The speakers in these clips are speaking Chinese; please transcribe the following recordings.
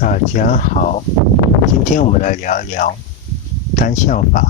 大家好，今天我们来聊一聊单向法。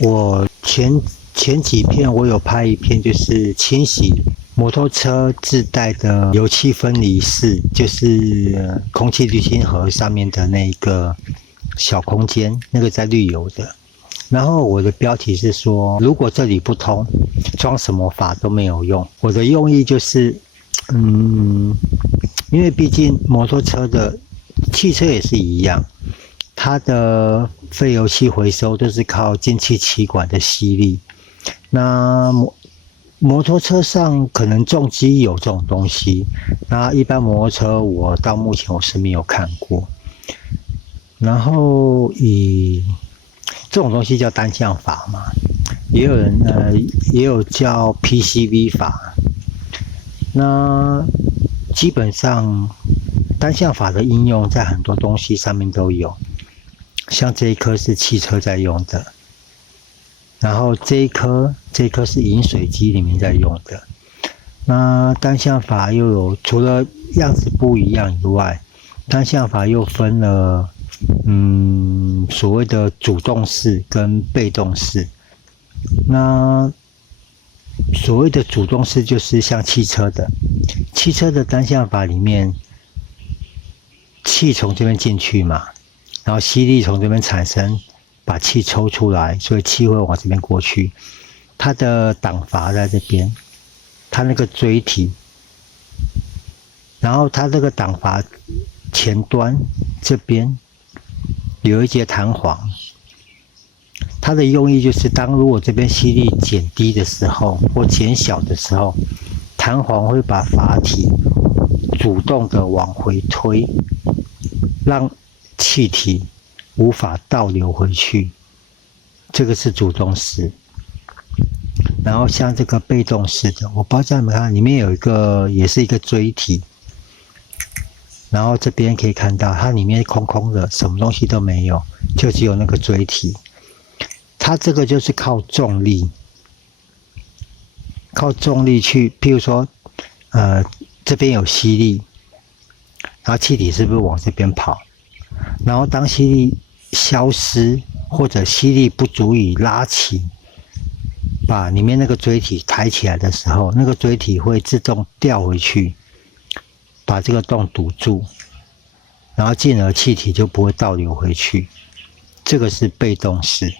我前几片我有拍一片，就是清洗摩托车自带的油气分离室，就是空气滤清盒上面的那个小空间，那个在滤油的。然后我的标题是说，如果这里不通，装什么法都没有用。我的用意就是，因为毕竟摩托车的汽车也是一样，它的废油气回收都是靠进气气管的吸力。那摩托车上可能重机有这种东西，那一般摩托车我到目前我是没有看过。然后这种东西叫单向法嘛，也有叫 PCV 法。那基本上单向法的应用在很多东西上面都有，像这一颗是汽车在用的，然后这一颗是饮水机里面在用的。那单向法又有除了样子不一样以外，单向法又分了所谓的主动式跟被动式。那所谓的主动式就是像汽车的单向法里面，气从这边进去嘛，然后吸力从这边产生，把气抽出来，所以气会往这边过去。它的挡阀在这边，它那个锥体，然后它这个挡阀前端这边有一节弹簧，它的用意就是如果这边吸力减低的时候或减小的时候，弹簧会把阀体主动的往回推，让气体无法倒流回去，这个是主动式。然后像这个被动式的，我不知道大家有没有看，里面有也是一个锥体，然后这边可以看到它里面空空的，什么东西都没有，就只有那个锥体。它这个就是靠重力去，譬如说这边有吸力，然后气体是不是往这边跑，然后当吸力消失或者吸力不足以拉起，把里面那个锥体抬起来的时候，那个锥体会自动掉回去，把这个洞堵住，然后进而气体就不会倒流回去。这个是被动式。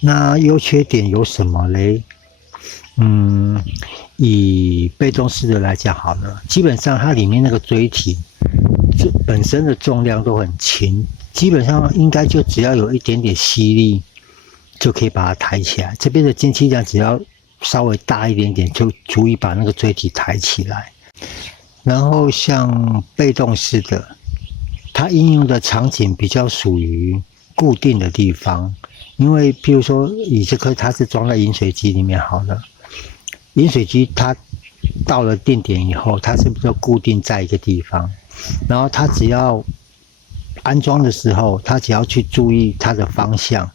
那优缺点有什么嘞？以被动式的来讲好了，基本上它里面那个锥体本身的重量都很轻，基本上应该就只要有一点点吸力就可以把它抬起来。这边的进气量只要稍微大一点点，就足以把那个锥体抬起来。然后像被动式的，它应用的场景比较属于固定的地方，因为譬如说以这颗它是装在饮水机里面好了，饮水机它到了定点以后，它是不是就固定在一个地方，然后它只要安装的时候，它只要去注意它的方向，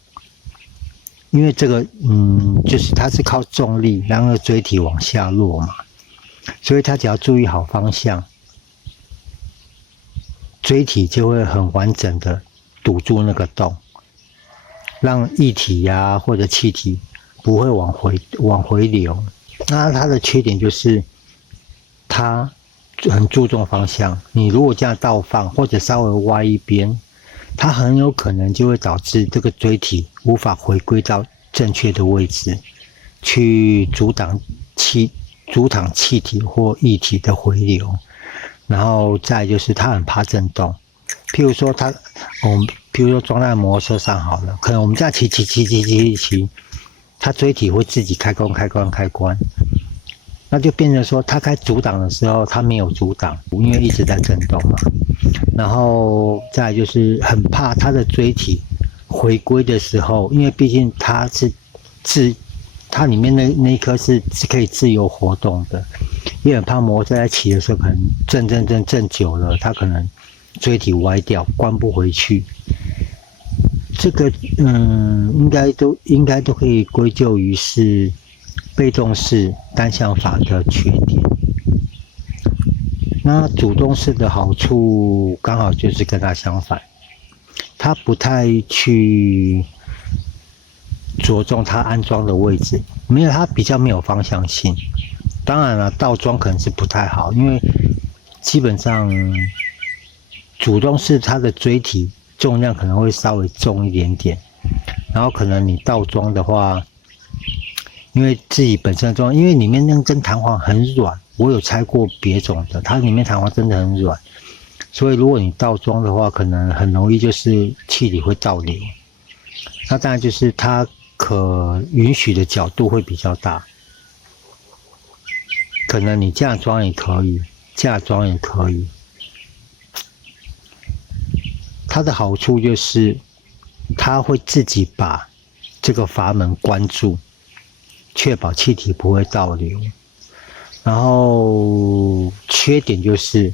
因为这个就是它是靠重力让那个锥体往下落嘛，所以它只要注意好方向，锥体就会很完整的堵住那个洞，让液体或者气体不会往回流。那它的缺点就是它很注重方向，你如果这样倒放或者稍微歪一边，它很有可能就会导致这个锥体无法回归到正确的位置，去阻挡气体或液体的回流。然后再来就是它很怕震动，譬如说装在摩托车上好了，可能我们这样骑，它锥体会自己开关，那就变成说它开阻挡的时候它没有阻挡，因为一直在震动嘛。然后再来就是很怕它的锥体回归的时候，因为毕竟它它里面那一颗是可以自由活动的，也很怕摩托车在骑的时候可能震久了，它可能锥体歪掉，关不回去。这个应该都可以归咎于是被动式单向法的缺点。那主动式的好处刚好就是跟它相反，它不太去着重它安装的位置，它比较没有方向性。当然了，倒装可能是不太好，因为基本上主动式它的锥体重量可能会稍微重一点点，然后可能你倒装的话，因为自己本身的装，因为里面那根弹簧很软，我有拆过别种的，它里面弹簧真的很软，所以如果你倒装的话，可能很容易就是气体会倒流。那当然就是它可允许的角度会比较大，可能你这样装也可以，这样装也可以。它的好处就是它会自己把这个阀门关住，确保气体不会倒流。然后缺点就是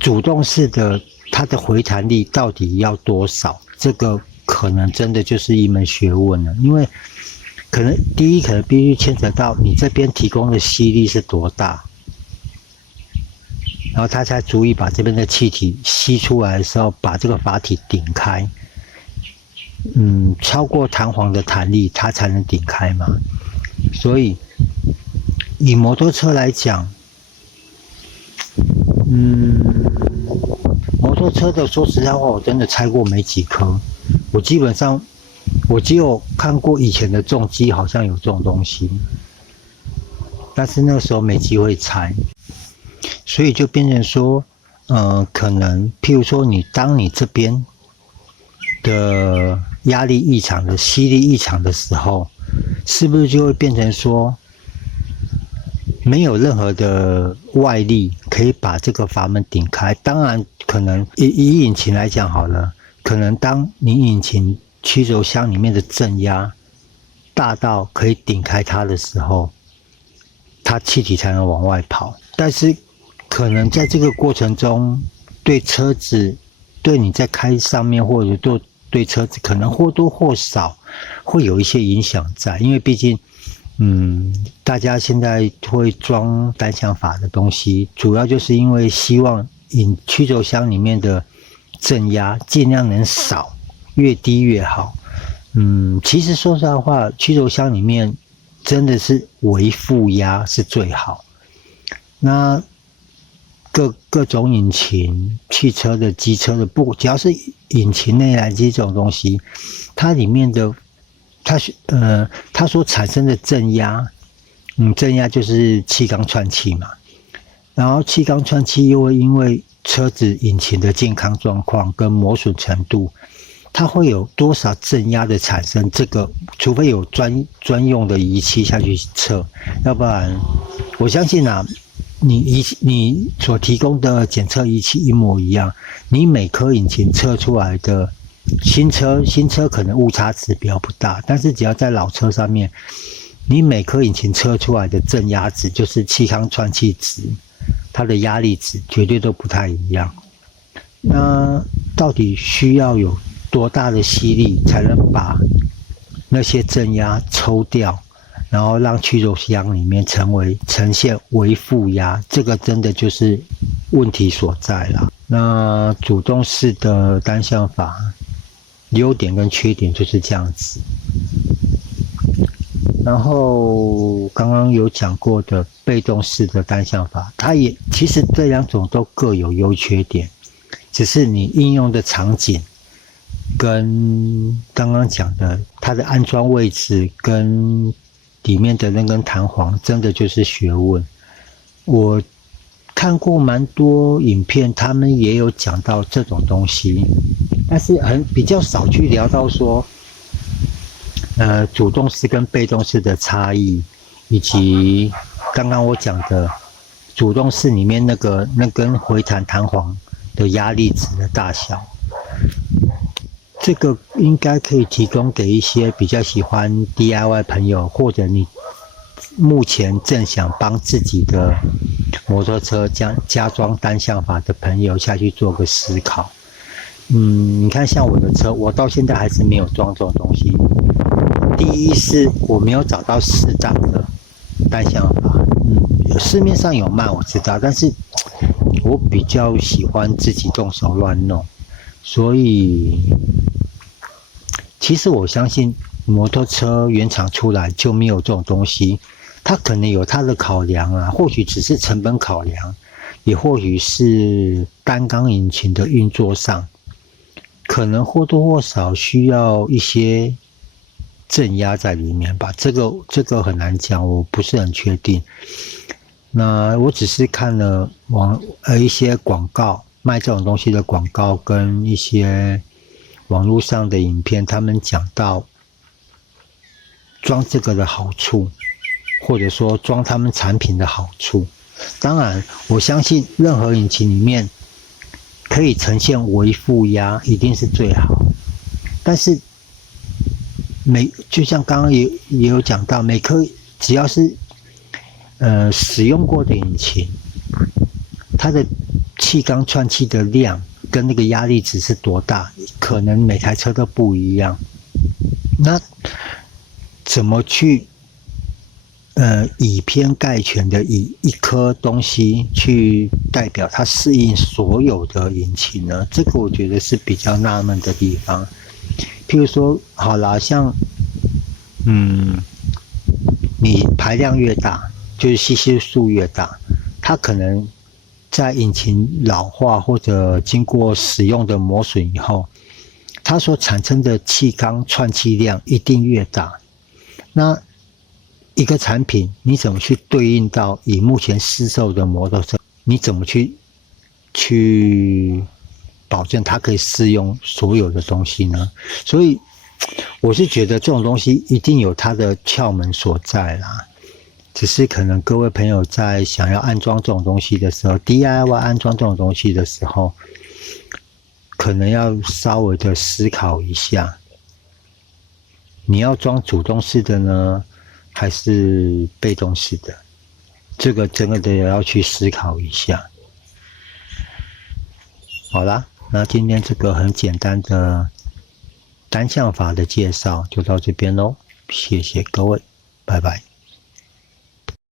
主动式的它的回弹力到底要多少，这个可能真的就是一门学问了，因为可能第一可能必须牵扯到你这边提供的吸力是多大，然后它才足以把这边的气体吸出来的时候，把这个阀体顶开。超过弹簧的弹力，它才能顶开嘛。所以以摩托车来讲，摩托车的说实在话，我真的拆过没几颗。我基本上我只有看过以前的重机好像有这种东西，但是那个时候没机会拆，所以就变成说，可能譬如说当你这边的压力异常的吸力异常的时候，是不是就会变成说没有任何的外力可以把这个阀门顶开？当然可能以引擎来讲好了，可能当你引擎曲轴箱里面的正压大到可以顶开它的时候，它气体才能往外跑。但是可能在这个过程中，对车子，对你在开上面，或者对车子可能或多或少会有一些影响在，因为毕竟大家现在会装单向阀的东西，主要就是因为希望曲轴箱里面的正压尽量能少，越低越好。其实说实话，曲轴箱里面真的是微负压是最好。那各种引擎、汽车的、机车的，只要是引擎内燃机这种东西，它里面的它所产生的正压，正压就是气缸串气嘛。然后气缸串气又会因为车子引擎的健康状况跟磨损程度，它会有多少正压的产生，这个除非有专用的仪器下去测，要不然我相信你所提供的检测仪器一模一样，你每颗引擎测出来的新车可能误差值标不大，但是只要在老车上面，你每颗引擎测出来的正压值，就是气缸串气值，它的压力值绝对都不太一样。那到底需要有多大的吸力才能把那些正压抽掉，然后让曲轴箱里面呈现微负压，这个真的就是问题所在啦。那主动式的单向阀优点跟缺点就是这样子。然后刚刚有讲过的被动式的单向阀，它也其实这两种都各有优缺点，只是你应用的场景跟刚刚讲的它的安装位置跟里面的那根弹簧真的就是学问。我看过蛮多影片，他们也有讲到这种东西，但是比较少去聊到说主动式跟被动式的差异，以及刚刚我讲的主动式里面那根回弹弹簧的压力值的大小。这个应该可以提供给一些比较喜欢 DIY 朋友，或者你目前正想帮自己的摩托车加装单向阀的朋友下去做个思考。你看像我的车，我到现在还是没有装这种东西。第一是我没有找到适当的单向阀，市面上有卖我知道，但是我比较喜欢自己动手乱弄，所以其实我相信摩托车原厂出来就没有这种东西，它可能有它的考量啊，或许只是成本考量，也或许是单缸引擎的运作上，可能或多或少需要一些镇压在里面吧，这个很难讲，我不是很确定。那我只是看了一些广告，卖这种东西的广告跟一些网络上的影片，他们讲到装这个的好处，或者说装他们产品的好处。当然，我相信任何引擎里面可以呈现微负压，一定是最好。但是就像刚刚也有讲到，每颗只要是使用过的引擎，它的气缸串气的量跟那个压力值是多大，可能每台车都不一样。那怎么去以偏概全的以一颗东西去代表它适应所有的引擎呢？这个我觉得是比较纳闷的地方。譬如说，好啦，像你排量越大，就是吸气数越大，它可能在引擎老化或者经过使用的磨损以后，它所产生的气缸串气量一定越大。那一个产品你怎么去对应到以目前市售的摩托车，你怎么去保证它可以适用所有的东西呢？所以我是觉得这种东西一定有它的窍门所在啦，只是可能各位朋友在想要安装这种东西的时候 ，DIY 安装这种东西的时候，可能要稍微的思考一下，你要装主动式的呢，还是被动式的？这个真的要去思考一下。好啦，那今天这个很简单的单向法的介绍就到这边咯，谢谢各位，拜拜。